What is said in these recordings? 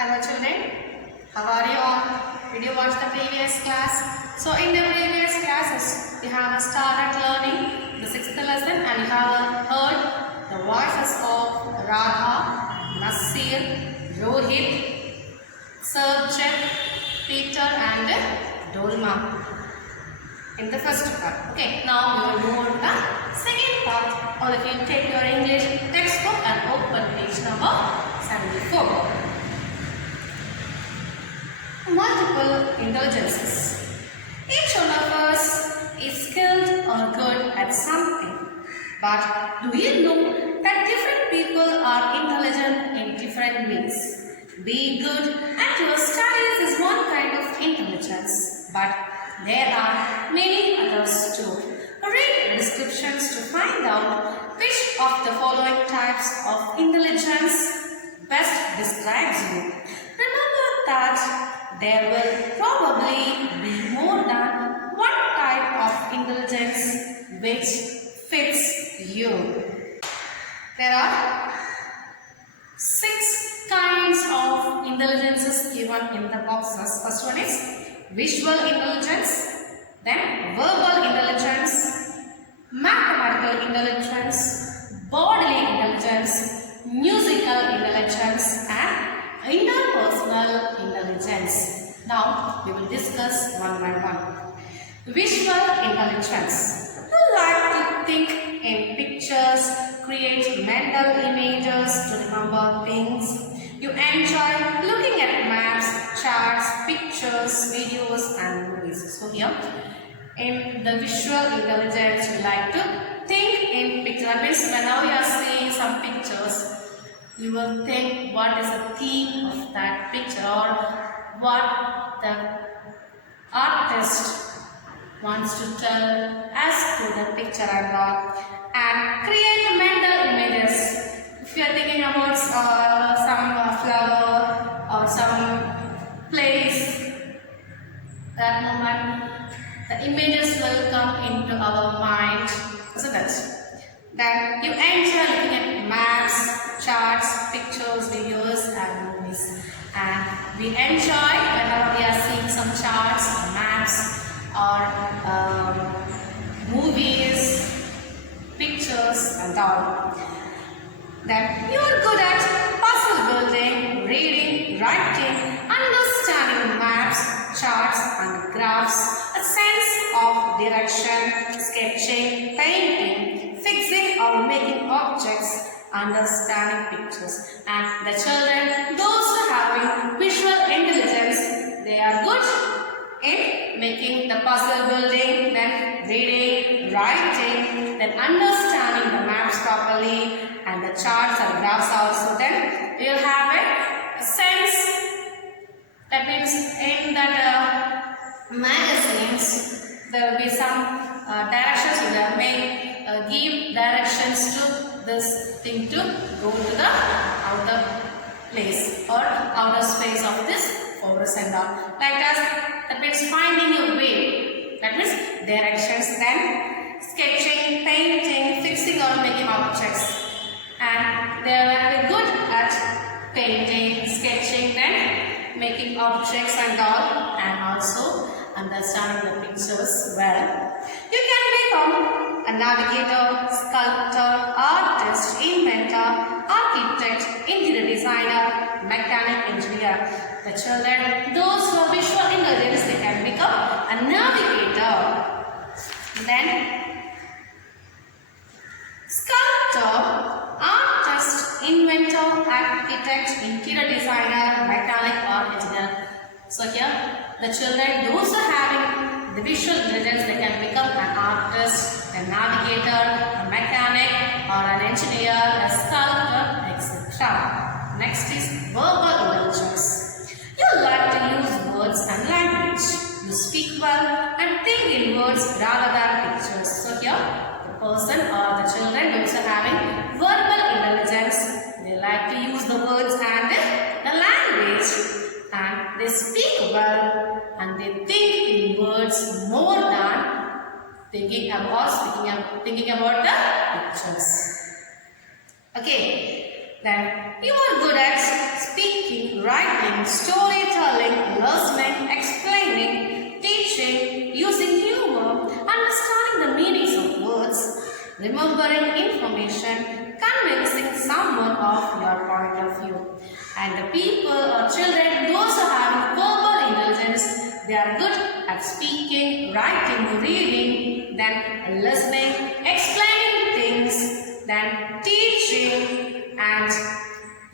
Hello children, how are you all? Did you watch the previous class? So in the previous classes, we have started learning the 6th lesson and you have heard the voices of Radha, Nasir, Rohit, Sarjit, Peter and Dolma in the first part. Okay, now we will move on to the second part. All of you take your English textbook and open page number 74. Multiple intelligences. Each one of us is skilled or good at something. But do you know that different people are intelligent in different ways? Being good at your studies is one kind of intelligence, but there are many others too. Read the descriptions to find out which of the following types of intelligence best describes you. Remember that there will probably be more than one type of intelligence which fits you. There are 6 kinds of intelligences given in the boxes. First one is visual intelligence, then verbal intelligence, mathematical intelligence, bodily intelligence, musical intelligence and interpersonal intelligence. Now we will discuss one by one. Visual intelligence. You like to think in pictures, create mental images to remember things. You enjoy looking at maps, charts, pictures, videos and movies. So here in the visual intelligence you like to think in pictures. That means whenever you are seeing some pictures, you will think what is the theme of that picture or what the artist wants to tell as to the picture and create mental images. If you are thinking about some flower or some place, that moment the images will come into our mind, isn't it? Then you enjoy looking at maps, charts, pictures, videos and movies. And we enjoy whenever we are seeing some charts, maps or movies, pictures and all. Then you are good at puzzle building, reading, writing, understanding maps, charts and graphs, a sense of direction, sketching, painting, fixing or making objects, understanding pictures. And the children, those who are having visual intelligence, they are good in making the puzzle building, then reading, writing, then understanding the maps properly and the charts and graphs also. Then you will have a sense. That means in that magazines there will be some directions you may give directions to this thing to go to the outer place or outer space of this forest and all. Like that means finding your way. That means directions. Then sketching, painting, fixing or making objects. And they are very good at painting, sketching, then making objects and all, and also understanding the pictures well. You can become a navigator, sculptor, artist, inventor, architect, interior designer, mechanic, engineer. The children, those who are visual intelligence, they can become a navigator. Then sculptor, artist, inventor, architect, interior designer, mechanic or engineer. So here the children, those who are having the visual intelligence, they can become an artist, a navigator, a mechanic or an engineer, a sculptor, etc. Next is verbal intelligence. You like to use words and language. You speak well and think in words rather than pictures. So here the person or the children, those who are having verbal intelligence, they like to use the words and the language, and they speak well and they think in words more than thinking about the pictures. Okay, then you are good at speaking writing, storytelling, listening, explaining, teaching, using humor, understanding the meanings of words, remembering information, convincing someone of your point of view. And the people or children, those who have verbal intelligence, they are good at speaking, writing, reading, then listening, explaining things, then teaching and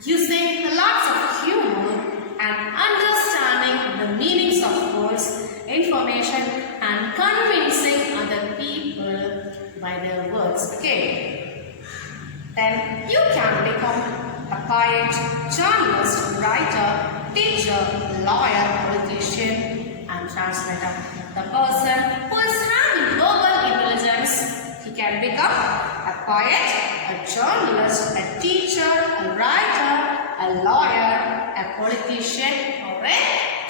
using lots of humor and understanding the meanings of words, information and convincing other people by their words. Okay. Then you can become a poet, journalist, writer, teacher, lawyer, politician and translator. The person who is having verbal intelligence, he can become a poet, a journalist, a teacher, a writer, a lawyer, a politician or a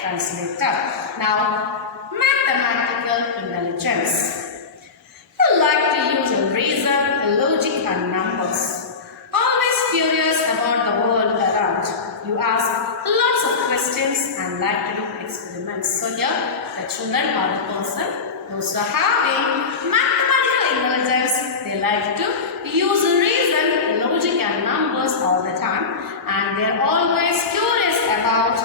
translator. Now, mathematical intelligence. You like to use reason, logic and numbers. Always curious about the world around. You ask lots of questions and like to do experiments. So here, the children or the person, those who are having mathematical intelligence, they like to use reason, logic and numbers all the time. And they are always curious about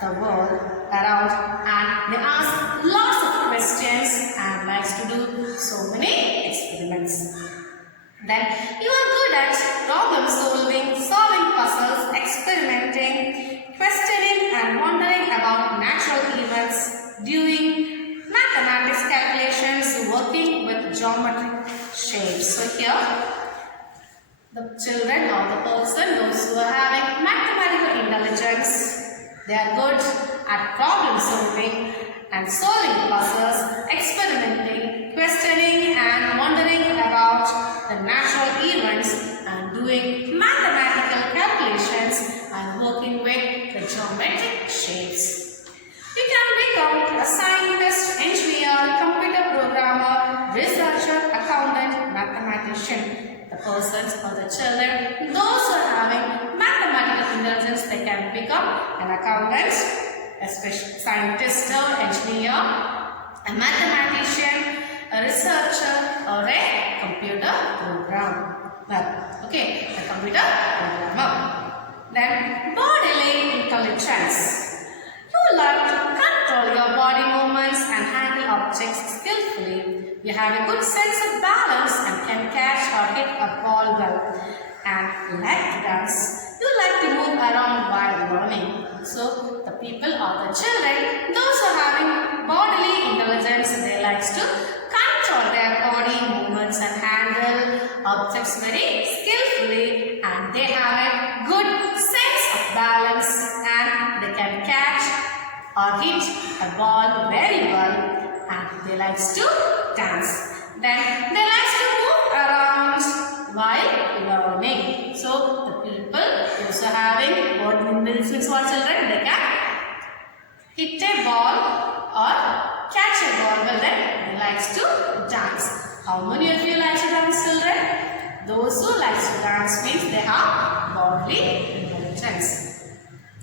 the world around and they ask lots of questions and likes to do so many experiments. Then you are good at problem solving, solving puzzles, experimenting, questioning and wondering about natural events, doing mathematics calculations, working with geometric shapes. So here, the children or the person, those who are having mathematical intelligence, they are good at problem solving and solving puzzles, experimenting, questioning and wondering about the natural events and doing mathematical calculations and working with the geometric shapes. You can become a scientist, engineer, computer programmer, researcher, accountant, mathematician. The persons or the children, those who are having mathematical intelligence, they can become an accountant, a scientist or engineer, a mathematician, a researcher or a computer programmer. Okay, a computer programmer. Then bodily intelligence. You learn to control your body movements and handle objects skillfully. You have a good sense of balance and can catch or hit a ball well. And you like to dance. You like to move around while learning. So the people or the children, those who are having bodily intelligence, they like to control their body movements and handle objects very skillfully, and they have a good sense of balance and they can catch or hit a ball very well, and they like to dance. Then they like to move around while learning. So the people also having bodily intelligence for children, they can hit a ball or catch a ball, well then they like to dance. How many of you like to dance, children? Those who like to dance means they have bodily intelligence.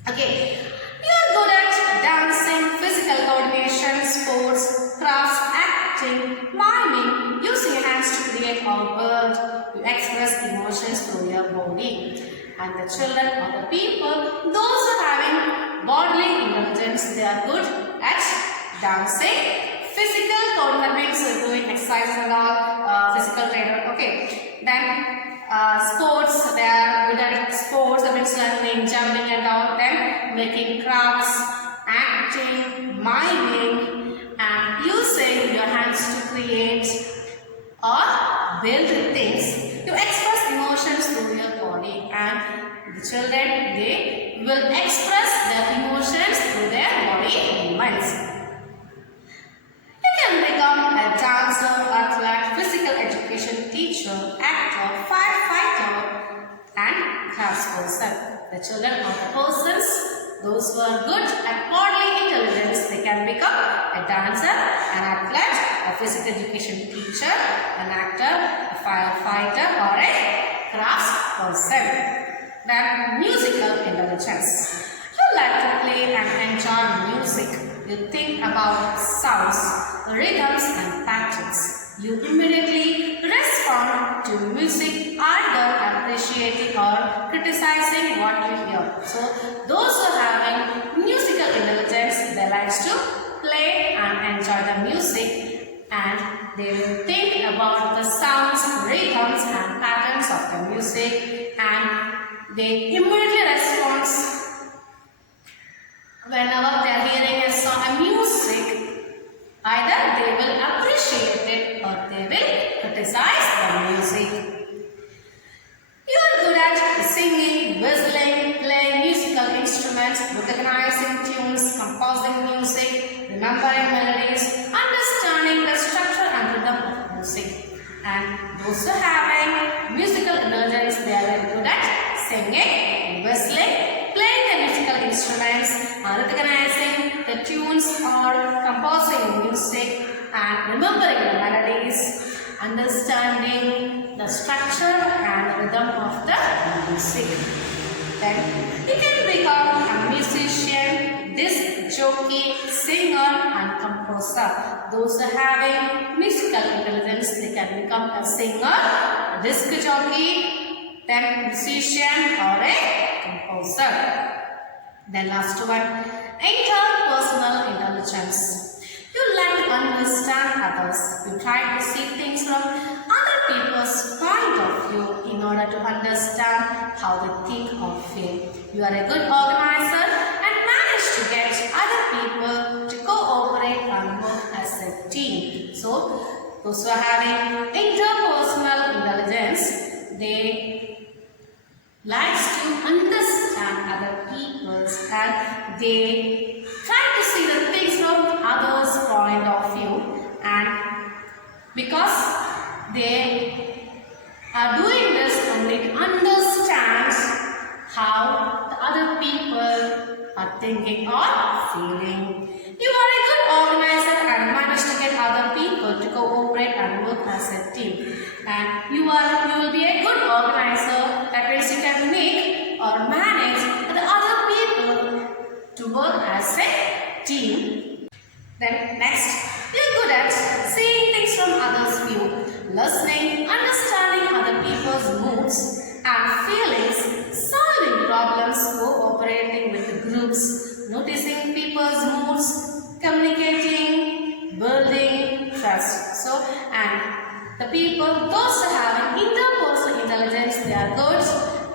Okay, you are good at dancing, physical coordination, sports, crafts, acting, miming, using your hands to create or build. You express emotions through your body. And the children or the people, those who are having bodily intelligence, they are good at dancing. Physical coordination means doing exercise and all, physical trainer. Okay. Then sports, they are good at sports, that means learning, jumping and all. Then making crafts, acting, miming and using your hands to create or build things. You express emotions through your body, and the children, they will express their emotions through their body movements. You can become a dancer, athlete, physical education teacher, actor, firefighter and craftsperson. The children or the persons, those who are good at bodily intelligence, they can become a dancer, an athlete, a physical education teacher, an actor, a firefighter or a craftsperson. Then musical intelligence. You like to play and enjoy music, you think about sounds, rhythms and patterns. You immediately respond to music, either appreciating or criticizing what you hear. So those who are having musical intelligence, they like to play and enjoy the music, and they will think about the sounds, rhythms and patterns of the music, and they immediately respond whenever they are hearing a song, a music. Either they will appreciate it or they will criticize the music. You are good at singing, whistling, playing musical instruments, recognizing tunes, composing music, remembering melodies, understanding the structure and rhythm of music. And those who are having musical intelligence, they are very good at singing, whistling, playing the musical instruments, recognizing the tunes or composing music, and remembering the melodies, understanding the structure and rhythm of the music. Then you can become a musician, disc jockey, singer and composer. Those who are having musical intelligence, they can become a singer, a disc jockey, then musician or a composer. Then last one, interpersonal intelligence. You like to understand others. You try to see things from other people's point of view in order to understand how they think or feel. You are a good organizer and manage to get other people to cooperate and work as a team. So, those who are having interpersonal intelligence, they likes to understand other people's, and they try to see the things from others' point of view, and because they are doing this only to understand how the other people are thinking or feeling. You are a good organizer and manage to get other people to cooperate and work as a team. And you will be a good organizer. That means you can make or manage the other people to work as a team. Then next, you're good at seeing things from others' view, listening, understanding other people's moods and feelings, solving problems, cooperating with the groups, noticing people's moods, communicating, building trust. So, and the people, those who have interpersonal intelligence, they are good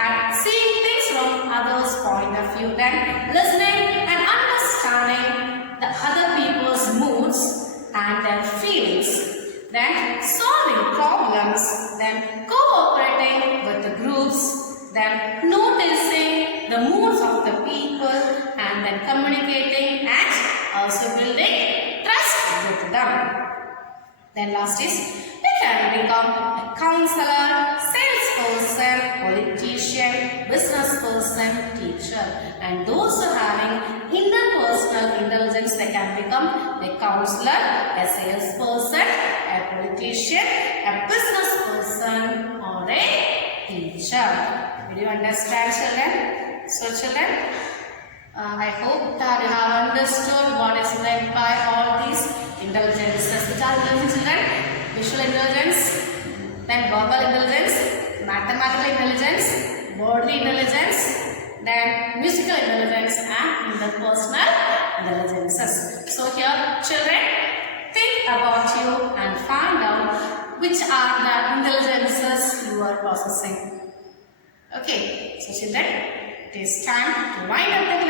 at seeing things from others' point of view, then listening and understanding the other people's moods and their feelings, then solving problems, then cooperating with the groups, then noticing the moods of the people, and then communicating and also building trust with them. Then last is, you can become a counselor, salesperson, politician, business person, teacher. And those who are having interpersonal intelligence, they can become a counselor, a salesperson, a politician, a business person or a teacher. Did you understand, children? So children, I hope that you have understood what is meant by all these intelligences. Which are intelligence, children? Visual intelligence, then verbal intelligence, mathematical intelligence, bodily intelligence, then musical intelligence and interpersonal intelligences. So here, children, think about you and find out which are the intelligences you are processing. Okay, so children, it is time to wind up the